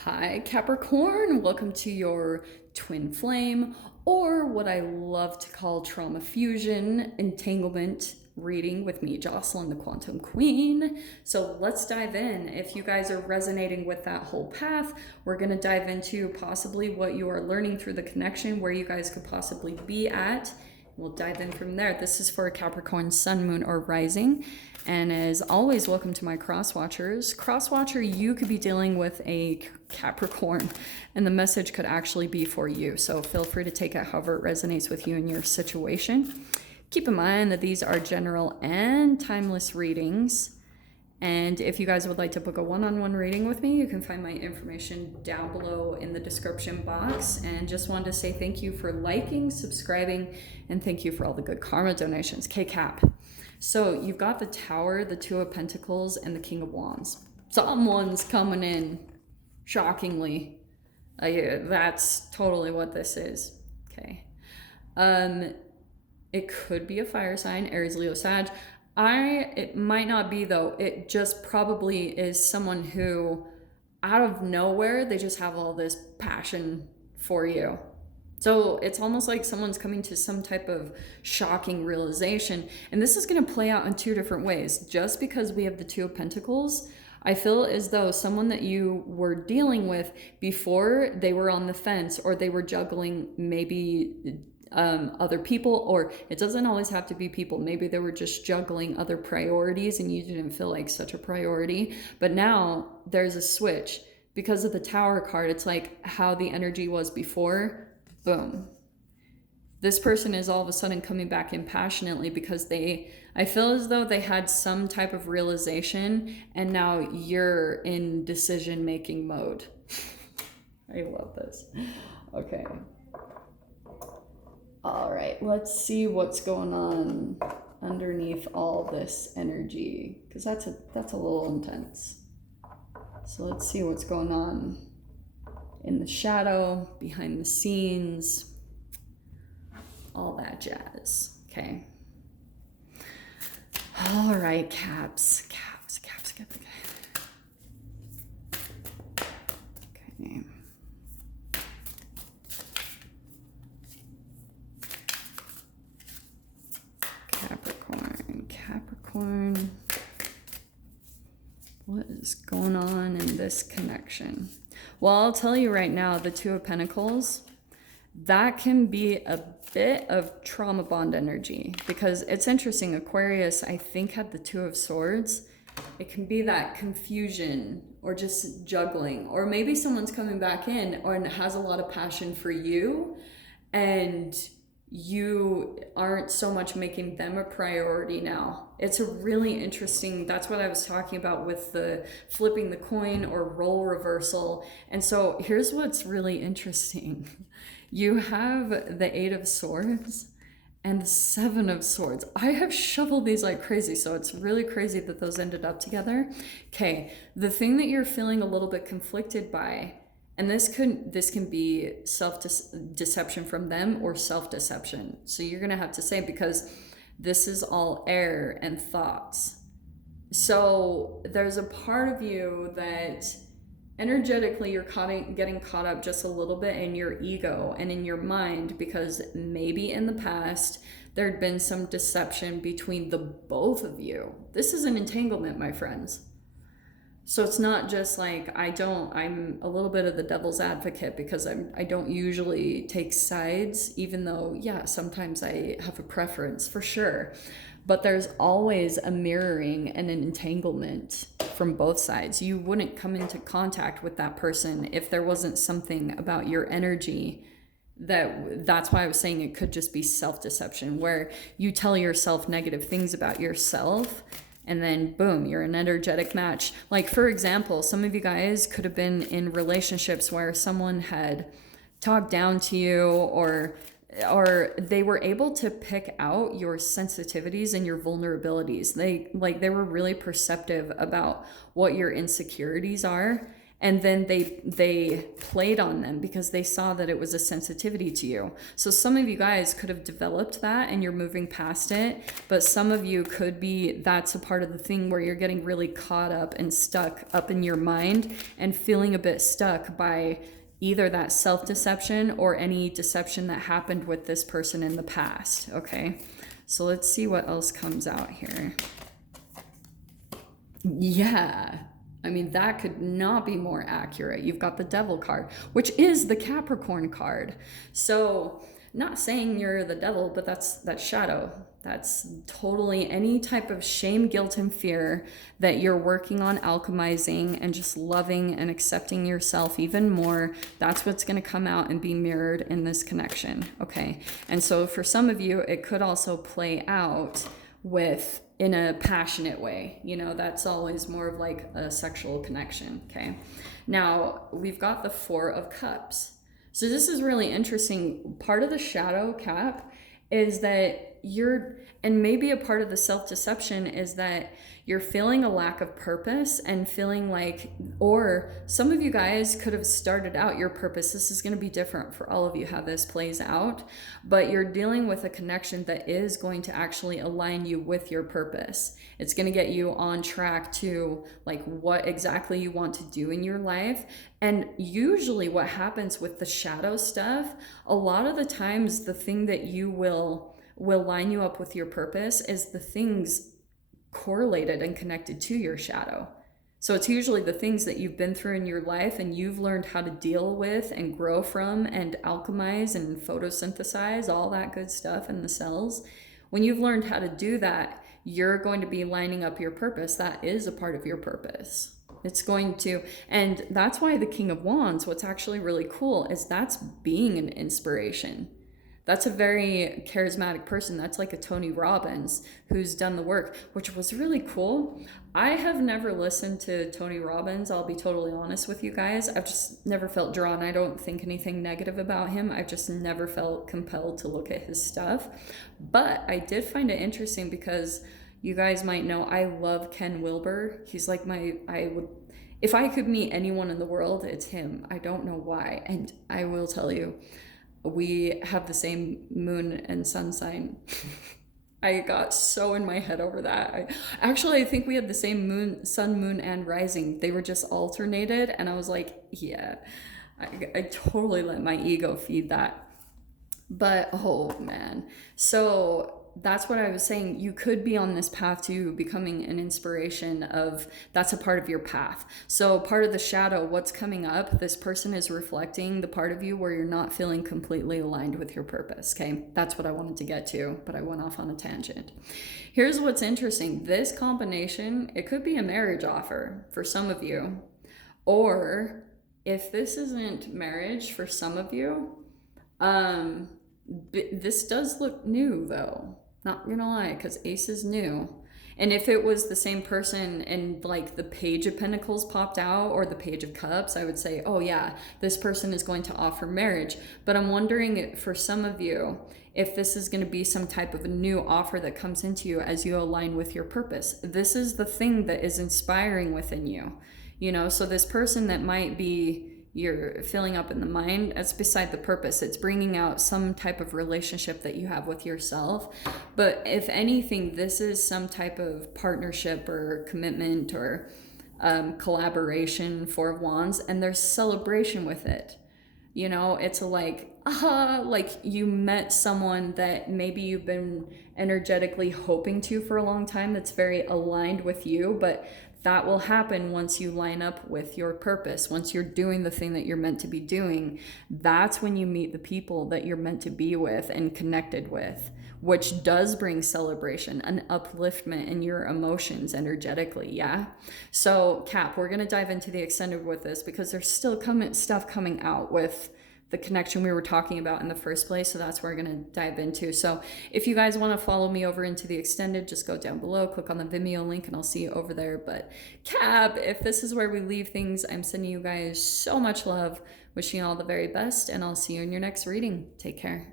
Hi, Capricorn. Welcome to your twin flame, or what I love to call trauma fusion entanglement reading with me, Jocelyn, the Quantum Queen. So let's dive in. If you guys are resonating with that whole path, we're going to dive into possibly what you are learning through the connection, where you guys could possibly be at. We'll dive in from there. This is for Capricorn, Sun, Moon, or Rising. And as always, welcome to my cross watchers. Cross watcher, you could be dealing with a Capricorn, and the message could actually be for you. So feel free to take it however it resonates with you in your situation. Keep in mind that these are general and timeless readings. And if you guys would like to book a one-on-one reading with me, you can find my information down below in the description box. And just wanted to say thank you for liking, subscribing, and thank you for all the good karma donations. K-Cap. So you've got the Tower, the Two of Pentacles, and the King of Wands. Someone's coming in, shockingly. That's totally what this is. Okay. It could be a fire sign, Aries, Leo, Sag. It might not be though. It just probably is someone who, out of nowhere, they just have all this passion for you. So it's almost like someone's coming to some type of shocking realization. And this is going to play out in two different ways. Just because we have the Two of Pentacles, I feel as though someone that you were dealing with before, they were on the fence, or they were juggling maybe other people, or it doesn't always have to be people. Maybe they were just juggling other priorities and you didn't feel like such a priority. But now there's a switch because of the Tower card. It's like how the energy was before. Boom. This person is all of a sudden coming back in passionately because I feel as though they had some type of realization, and now you're in decision-making mode. I love this. Okay. All right, let's see what's going on underneath all this energy, because that's a little intense. So let's see what's going on in the shadow, behind the scenes, all that jazz. Okay. All right, caps. Okay. Capricorn. What is going on in this connection? Well, I'll tell you right now, the Two of Pentacles, that can be a bit of trauma bond energy, because it's interesting. Aquarius, I think, had the Two of Swords. It can be that confusion or just juggling, or maybe someone's coming back in and has a lot of passion for you, and you aren't so much making them a priority now. It's a really interesting, that's what I was talking about with the flipping the coin or role reversal. And so here's what's really interesting. You have the Eight of Swords and the Seven of Swords. I have shuffled these like crazy, so it's really crazy that those ended up together. Okay, the thing that you're feeling a little bit conflicted by, and this can be self-deception from them or self-deception. So you're going to have to say, because this is all air and thoughts. So there's a part of you that energetically you're getting caught up just a little bit in your ego and in your mind, because maybe in the past there'd been some deception between the both of you. This is an entanglement, my friends. So it's not just like, I'm a little bit of the devil's advocate, because I don't usually take sides, even though, yeah, sometimes I have a preference for sure. But there's always a mirroring and an entanglement from both sides. You wouldn't come into contact with that person if there wasn't something about your energy that's why I was saying it could just be self-deception, where you tell yourself negative things about yourself, and then boom, you're an energetic match. Like, for example, some of you guys could have been in relationships where someone had talked down to you, or they were able to pick out your sensitivities and your vulnerabilities. They were really perceptive about what your insecurities are. And then they played on them because they saw that it was a sensitivity to you. So some of you guys could have developed that and you're moving past it, but some of you could be, that's a part of the thing where you're getting really caught up and stuck up in your mind and feeling a bit stuck by either that self-deception or any deception that happened with this person in the past. Okay, so let's see what else comes out here. Yeah, I mean, that could not be more accurate. You've got the Devil card, which is the Capricorn card. So not saying you're the devil, but that's shadow. That's totally any type of shame, guilt, and fear that you're working on alchemizing and just loving and accepting yourself even more. That's what's going to come out and be mirrored in this connection. Okay. And so for some of you, it could also play out with in a passionate way. You know, that's always more of like a sexual connection. Okay. Now we've got the Four of Cups. So this is really interesting. Part of the shadow, Cap, is that you're, and maybe a part of the self-deception is that you're feeling a lack of purpose and feeling like, or some of you guys could have started out your purpose. This is going to be different for all of you how this plays out, but you're dealing with a connection that is going to actually align you with your purpose. It's going to get you on track to like what exactly you want to do in your life. And usually what happens with the shadow stuff, a lot of the times the thing that you will line you up with your purpose is the things correlated and connected to your shadow. So it's usually the things that you've been through in your life and you've learned how to deal with and grow from and alchemize and photosynthesize, all that good stuff in the cells. When you've learned how to do that, you're going to be lining up your purpose. That is a part of your purpose. It's going to, and that's why the King of Wands, what's actually really cool is that's being an inspiration. That's a very charismatic person. That's like a Tony Robbins who's done the work, which was really cool. I have never listened to Tony Robbins. I'll be totally honest with you guys. I've just never felt drawn. I don't think anything negative about him. I've just never felt compelled to look at his stuff. But I did find it interesting because you guys might know I love Ken Wilber. He's like if I could meet anyone in the world, it's him. I don't know why. And I will tell you, we have the same moon and sun sign. I got so in my head over that. I think we had the same moon, sun, moon, and rising. They were just alternated. And I was like, yeah, I totally let my ego feed that. But, oh man. So that's what I was saying. You could be on this path to becoming an inspiration of, that's a part of your path. So part of the shadow, what's coming up, this person is reflecting the part of you where you're not feeling completely aligned with your purpose. Okay. That's what I wanted to get to, but I went off on a tangent. Here's what's interesting. This combination, it could be a marriage offer for some of you, or if this isn't marriage for some of you, this does look new though. Not gonna lie, because Ace is new. And if it was the same person and like the Page of Pentacles popped out or the Page of Cups, I would say, oh yeah, this person is going to offer marriage. But I'm wondering for some of you, if this is going to be some type of a new offer that comes into you as you align with your purpose. This is the thing that is inspiring within you. You know, so this person that might be you're filling up in the mind, that's beside the purpose. It's bringing out some type of relationship that you have with yourself. But if anything, this is some type of partnership or commitment or collaboration, Four of Wands, and there's celebration with it. You know, it's like you met someone that maybe you've been energetically hoping to for a long time that's very aligned with you, but that will happen once you line up with your purpose. Once you're doing the thing that you're meant to be doing, that's when you meet the people that you're meant to be with and connected with, which does bring celebration, an upliftment in your emotions energetically, yeah? So, Cap, we're going to dive into the extended with this because there's still stuff coming out with the connection we were talking about in the first place. So that's where we're going to dive into. So if you guys want to follow me over into the extended, just go down below, click on the Vimeo link, and I'll see you over there. But Cap, if this is where we leave things, I'm sending you guys so much love, wishing you all the very best, and I'll see you in your next reading. Take care.